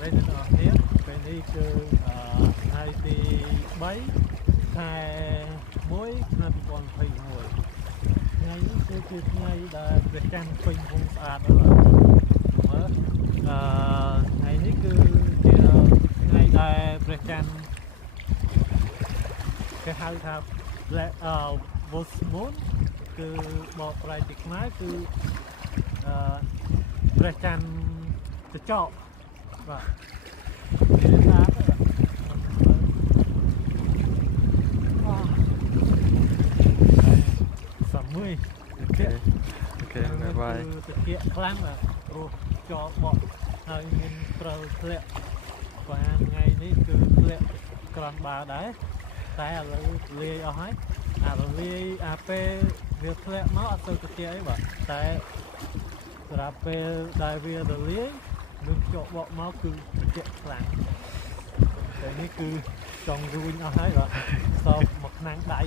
đây là hết cái này cứ ngày thì 7 ngày mỗi năm còn phải mùa ngàyนี้คือngàyដែលព្រះច័ន្ទពេញភូមិស្អាតអត់មើលថ្ងៃនេះគឺជាថ្ងៃដែលព្រះច័ន្ទគេហៅថាWolf Moon គឺបកប្រែជាខ្មែរគឺព្រះច័ន្ទចកបាទវាស្អាតSamui, okay, bye bye. ទៅជាខ្លាំងព្រោះចោលបក់ហើយមានត្រូវធ្លាក់បានថ្ងៃនេះគឺធ្លាក់ក្រាន់បាដែរតែឥឡូវលាយអស់ហើយលាយពេលវាធ្លាក់មកអត់ទៅតិចអីបាទតែសម្រាប់ពេលដែលវារលាយនឹងចោលបក់មកគឺតិចខ្លាំងតែនេះគឺចង់រួញអស់ហើយបាទសោកមកឆ្នាំងដៃ